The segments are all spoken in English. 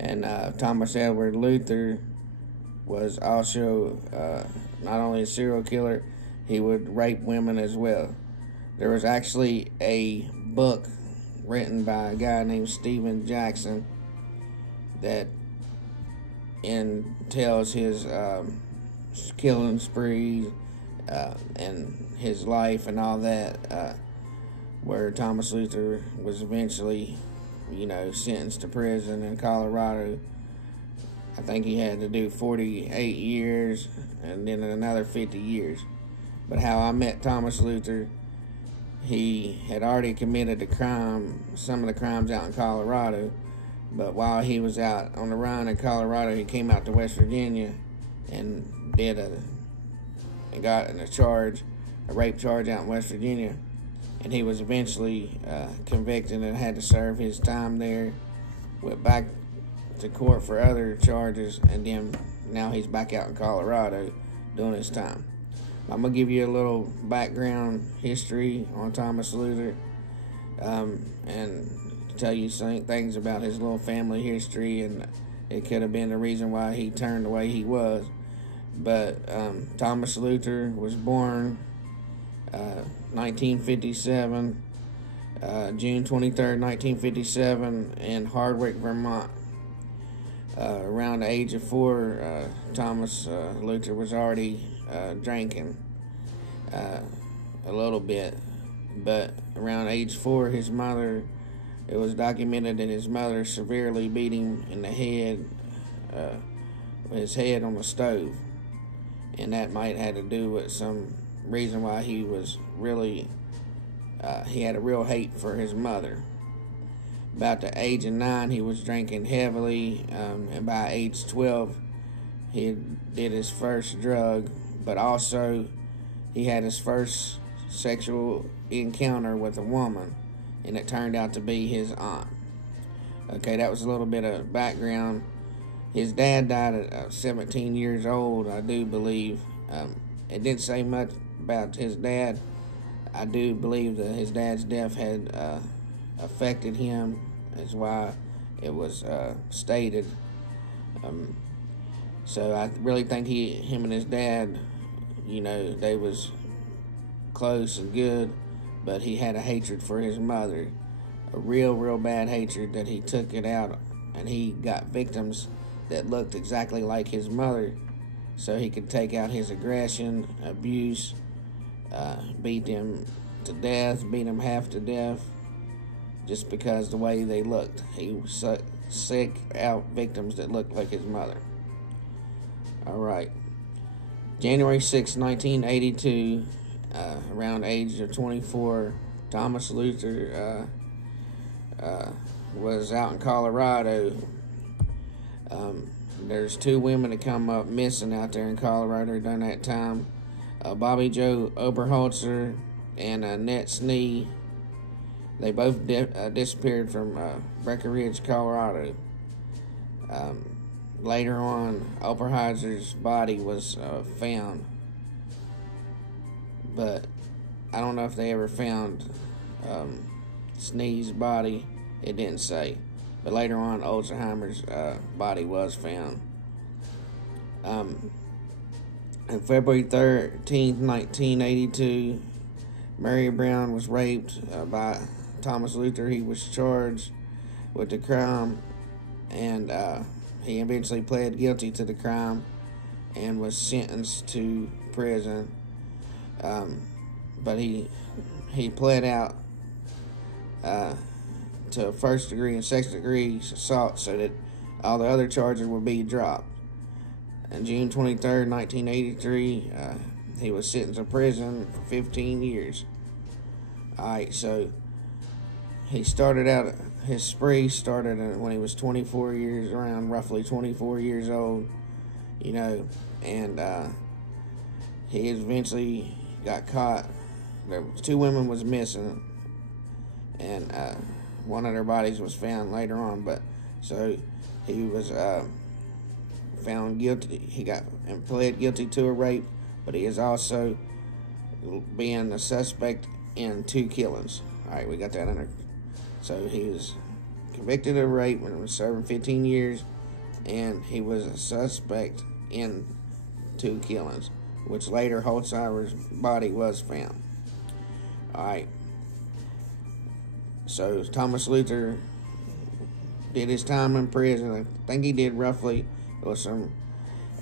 And Thomas Edward Luther was also not only a serial killer, he would rape women as well. There was actually a book written by a guy named Stephen Jackson that tells his killing sprees and his life and all that, where Thomas Luther was eventually, sentenced to prison in Colorado. I think he had to do 48 years and then another 50 years. But how I met Thomas Luther, he had already committed some of the crimes out in Colorado. But while he was out on the run in Colorado, he came out to West Virginia and got in a rape charge out in West Virginia. And he was eventually convicted and had to serve his time there. Went back to court for other charges, and then now he's back out in Colorado doing his time. I'm going to give you a little background history on Thomas Luther and tell you some things about his little family history, and it could have been the reason why he turned the way he was. But Thomas Luther was born 1957, June 23rd, 1957, in Hardwick, Vermont. Around the age of 4, Thomas Luther was already drinking a little bit. But around age 4, it was documented that his mother severely beat him in the head, with his head on the stove. And that might have to do with some reason why he was really, he had a real hate for his mother. About the age of 9, he was drinking heavily, and by age 12, he did his first drug, but also he had his first sexual encounter with a woman, and it turned out to be his aunt. Okay, that was a little bit of background. His dad died at 17 years old, I do believe. It didn't say much about his dad. I do believe that his dad's death had affected him, is why it was stated. So I really think him and his dad, they was close and good, but he had a hatred for his mother, a real bad hatred that he took it out, and he got victims that looked exactly like his mother, so he could take out his aggression, abuse, beat them to death, beat them half to death, just because the way they looked. He sick out victims that looked like his mother. All right. January 6, 1982, around the age of 24, Thomas Luther was out in Colorado. There's 2 women that come up missing out there in Colorado during that time. Bobby Joe Oberholzer and Annette Snee. They both disappeared from Breckenridge, Colorado. Later on, Oberholzer's body was found, but I don't know if they ever found Snee's body. It didn't say. But later on, Alzheimer's body was found. On February 13th, 1982, Mary Brown was raped by Thomas Luther. He was charged with the crime, and he eventually pled guilty to the crime and was sentenced to prison. But he pled out to first degree and second degree assault so that all the other charges would be dropped. On June 23rd, 1983, he was sentenced to prison for 15 years. Alright, so his spree started when he was 24 years, around roughly 24 years old, and he eventually got caught. There was 2 women was missing, and one of their bodies was found later on, but so he was found guilty. He got and pled guilty to a rape, but he is also being a suspect in 2 killings. All right, we got that under. So he was convicted of rape and was serving 15 years, and he was a suspect in 2 killings, which later Holzhauer's body was found. Alright, so Thomas Luther did his time in prison. I think he did roughly, it was from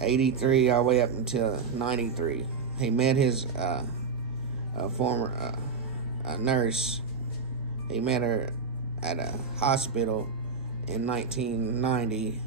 83 all the way up until 93. He met his former nurse. He met her at a hospital in 1990,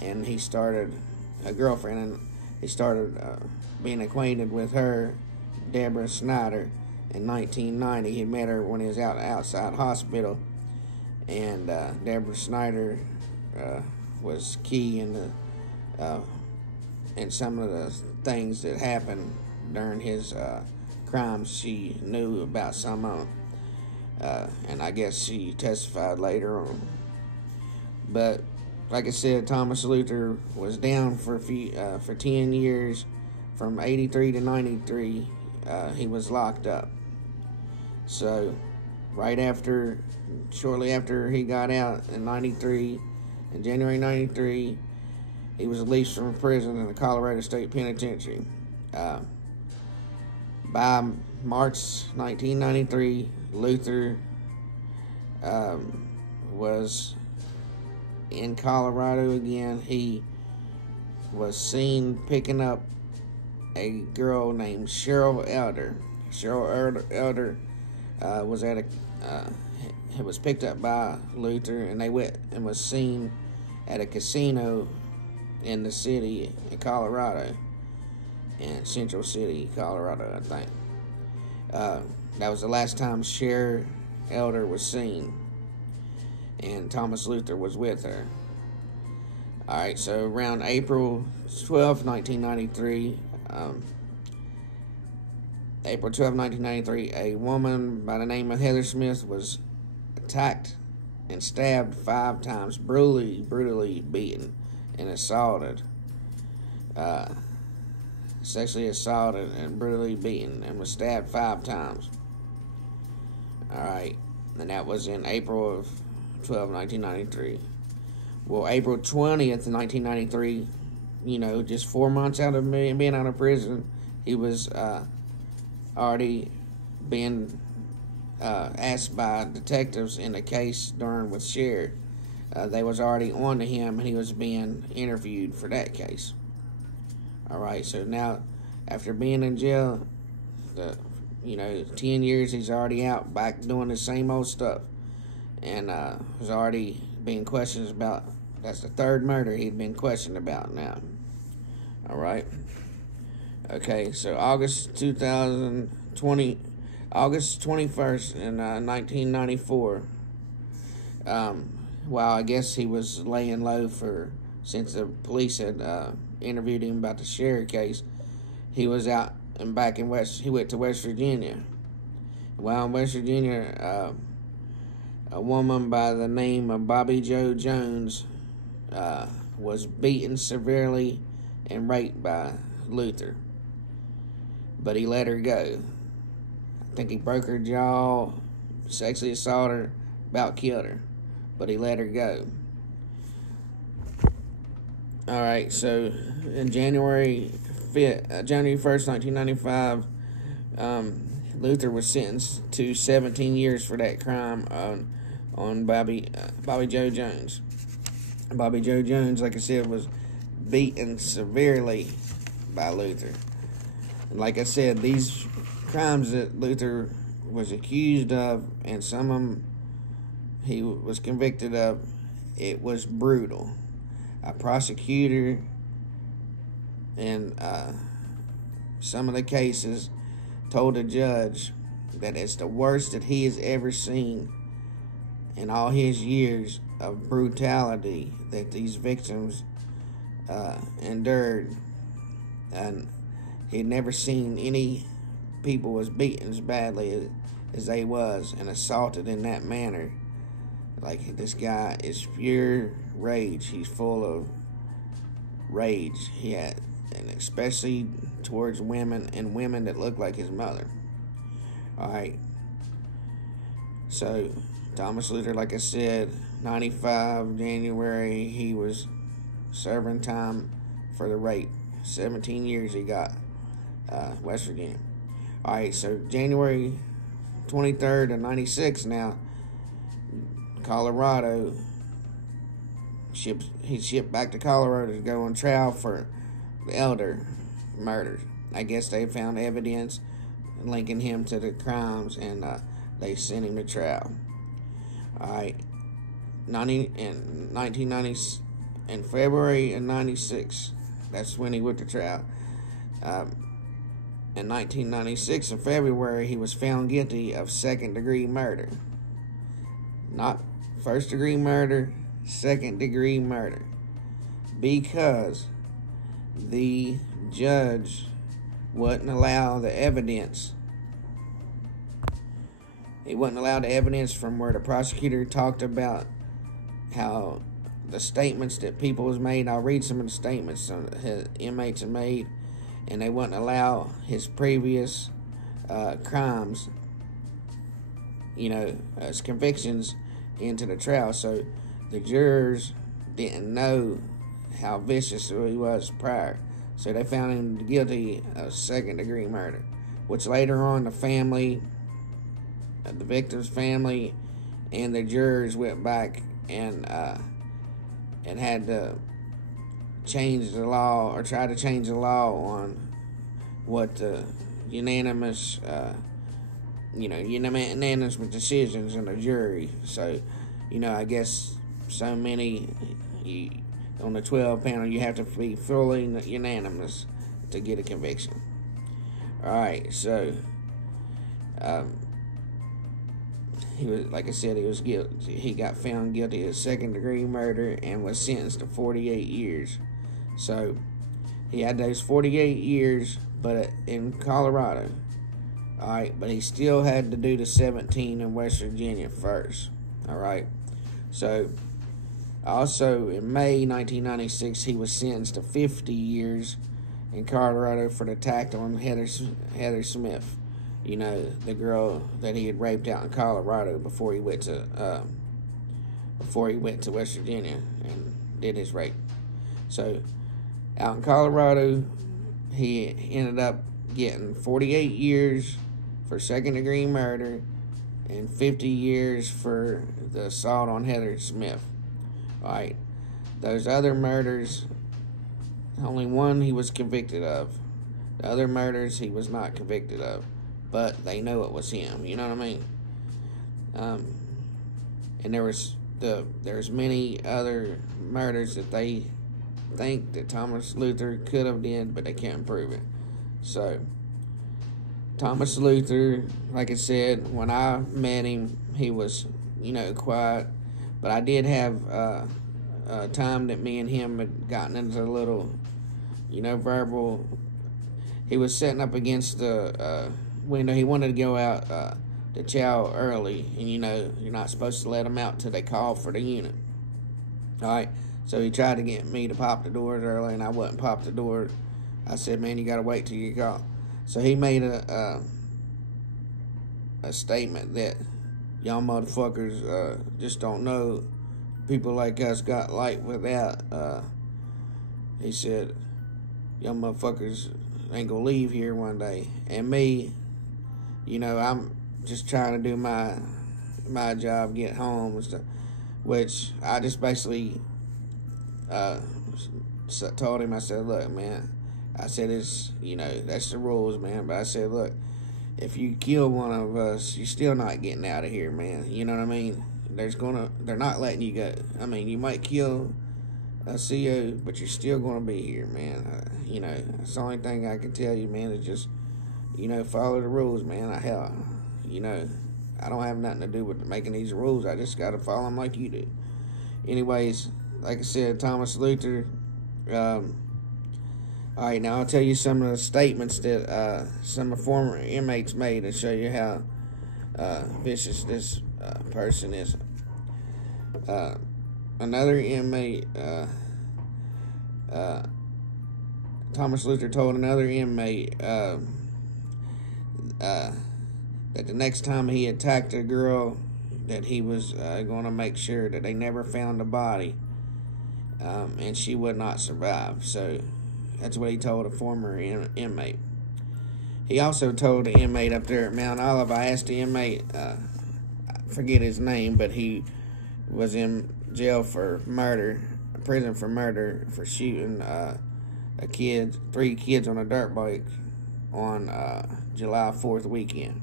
and he started a girlfriend, and he started being acquainted with her, Deborah Snyder, in 1990. He met her when he was outside hospital, and Deborah Snyder was key in some of the things that happened during his crimes. She knew about some of them. And I guess she testified later on. But like I said, Thomas Luther was down for 10 years, from 83 to 93. He was locked up. So, shortly after he got out in 93, in January 93, he was released from prison in the Colorado State Penitentiary. By March 1993, Luther was in Colorado again. He was seen picking up a girl named Cheryl Elder. Cheryl Elder was picked up by Luther, and they went and was seen at a casino in the city in Colorado, in Central City, Colorado, I think. That was the last time Cheryl Elder was seen, and Thomas Luther was with her. Alright, so around April 12, 1993, a woman by the name of Heather Smith was attacked and stabbed 5 times, brutally beaten and assaulted. Sexually assaulted and brutally beaten, and was stabbed 5 times. Alright, and that was in April of 12, 1993. Well, April 20th, 1993, just 4 months out of being out of prison, he was already being asked by detectives in a case during with Cher. They was already on to him, and he was being interviewed for that case. Alright, so now, after being in jail, 10 years, he's already out, back doing the same old stuff. And was already being questioned about, that's the 3rd murder he'd been questioned about now. Alright. Okay, so August 21st in 1994, while I guess he was laying low since the police had interviewed him about the Cher case, he was out and back in he went to West Virginia. While in West Virginia, a woman by the name of Bobby Joe Jones was beaten severely and raped by Luther, but he let her go. I think he broke her jaw, sexually assaulted her, about killed her, but he let her go. Alright, so in January 1st, 1995, Luther was sentenced to 17 years for that crime on Bobby Joe Jones. Bobby Joe Jones, like I said, was beaten severely by Luther. And like I said, these crimes that Luther was accused of, and some of them he was convicted of, it was brutal. A prosecutor in some of the cases told the judge that it's the worst that he has ever seen in all his years of brutality that these victims endured, and he'd never seen any people was beaten as badly as they was and assaulted in that manner. Like, this guy is pure rage. He's full of rage. And especially towards women, and women that look like his mother. Alright. So, Thomas Luther, like I said, 95 January, he was serving time for the rape. 17 years he got, West Virginia. All right, so January 23rd of 96 now, Colorado, he shipped back to Colorado to go on trial for the Elder murders. I guess they found evidence linking him to the crimes, and they sent him to trial. All right, in February of 96, that's when he went to trial. In 1996, in February, he was found guilty of second-degree murder. Not first-degree murder, second-degree murder. Because the judge wouldn't allow the evidence. He wouldn't allow the evidence from where the prosecutor talked about how the statements that people has made. I'll read some of the statements some inmates have made, and they wouldn't allow his previous crimes, his convictions into the trial. So the jurors didn't know how vicious he was prior. So they found him guilty of second-degree murder, which later on the family, the victim's family, and the jurors went back and had to change the law, or try to change the law on what unanimous decisions in the jury. So, I guess so many, on the 12 panel, you have to be fully unanimous to get a conviction. Alright, so, he was, like I said, he was guilty. He got found guilty of second-degree murder and was sentenced to 48 years. So, he had those 48 years, but in Colorado. Alright, but he still had to do the 17 in West Virginia first. Alright, so also in May 1996, he was sentenced to 50 years in Colorado for the attack on Heather Smith. The girl that he had raped out in Colorado before he went to West Virginia and did his rape. So out in Colorado, he ended up getting 48 years for second-degree murder and 50 years for the assault on Heather Smith. All right, those other murders, only one he was convicted of. The other murders he was not convicted of, but they know it was him. You know what I mean? And there's many other murders that they think that Thomas Luther could have did, but they can't prove it. So Thomas Luther, like I said, when I met him, he was, quiet. But I did have a time that me and him had gotten into a little, verbal. He was sitting up against the window. He wanted to go out to chow early, and you're not supposed to let him out till they call for the unit. All right, so he tried to get me to pop the doors early, and I wouldn't pop the door. I said, "Man, you got to wait till you call." So he made a statement that y'all motherfuckers just don't know people like us got light without. He said, y'all motherfuckers ain't gonna leave here one day. And me, I'm just trying to do my job, get home and stuff, which I just basically told him, I said, look, man, I said, it's, that's the rules, man. But I said, look, if you kill one of us, you're still not getting out of here, man. You know what I mean? They're not letting you go. I mean, you might kill a CO, but you're still going to be here, man. That's the only thing I can tell you, man, is just, follow the rules, man. I don't have nothing to do with making these rules. I just got to follow them like you do. Anyways, like I said, Thomas Luther, all right, now I'll tell you some of the statements that some of the former inmates made to show you how vicious this person is. Another inmate, Thomas Luther told another inmate that the next time he attacked a girl that he was going to make sure that they never found the body, and she would not survive. So that's what he told a former inmate. He also told the inmate up there at Mount Olive, I asked the inmate, I forget his name, but he was in jail for murder, prison for murder, for shooting three kids on a dirt bike on July 4th weekend.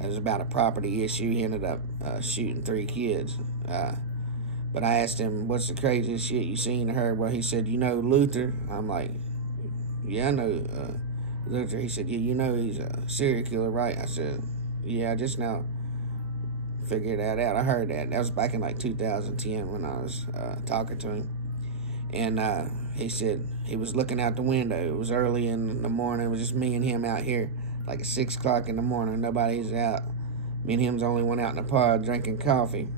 It was about a property issue. He ended up shooting 3 kids. But I asked him, what's the craziest shit you seen or heard? Well, he said, you know Luther? I'm like, yeah, I know Luther. He said, yeah, you know he's a serial killer, right? I said, yeah, I just now figured that out. I heard that. That was back in like 2010 when I was talking to him. And he said he was looking out the window. It was early in the morning. It was just me and him out here, like at 6 o'clock in the morning. Nobody's out. Me and him's the only one out in the pod drinking coffee.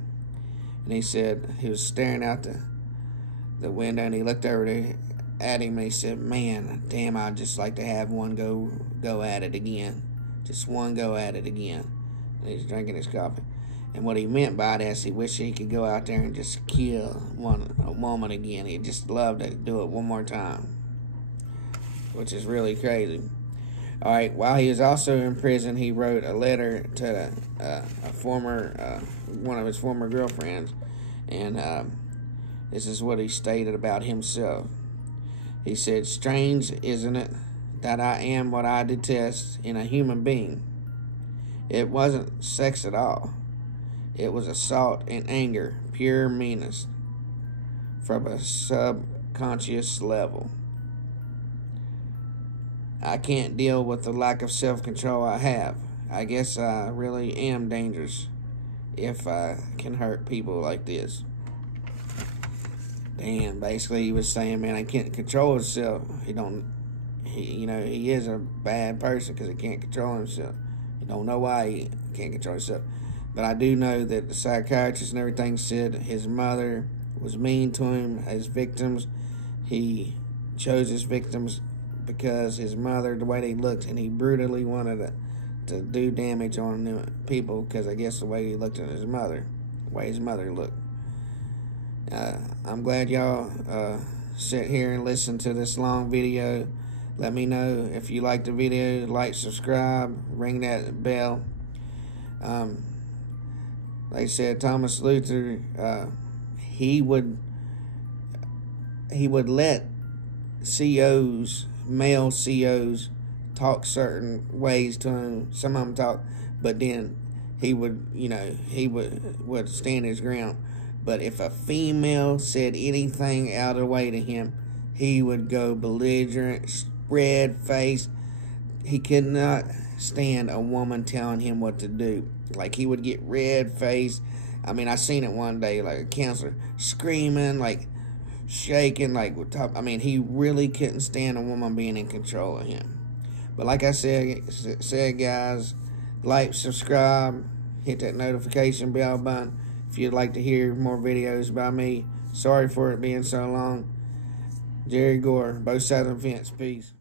And he said he was staring out the window, and he looked over at him, and he said, man, damn, I'd just like to have one go at it again. Just one go at it again. And he's drinking his coffee. And what he meant by that is he wished he could go out there and just kill a woman again. He'd just love to do it one more time, which is really crazy. All right, while he was also in prison, he wrote a letter to one of his former girlfriends, and this is what he stated about himself. He said, strange, isn't it, that I am what I detest in a human being? It wasn't sex at all. It was assault and anger, pure meanness, from a subconscious level. I can't deal with the lack of self-control I have. I guess I really am dangerous if I can hurt people like this. Damn, basically he was saying, man, I can't control himself. He is a bad person because he can't control himself. You don't know why he can't control himself. But I do know that the psychiatrist and everything said his mother was mean to him, his victims. He chose his victims because his mother, the way they looked, and he brutally wanted to do damage on them people because I guess the way he looked at his mother, the way his mother looked. I'm glad y'all sit here and listen to this long video. Let me know if you like the video. Like, subscribe, ring that bell. Like I said, Thomas Luther, he would let COs, male COs, talk certain ways to him. Some of them talk, but then he would stand his ground. But if a female said anything out of the way to him, he would go belligerent, red face. He could not stand a woman telling him what to do. Like, he would get red face. I mean, I seen it one day, like a counselor screaming, like shaking, like he really couldn't stand a woman being in control of him. But like I said, guys, like, subscribe, hit that notification bell button if you'd like to hear more videos by me. Sorry for it being so long. Jerry Gore, both sides of the fence. Peace.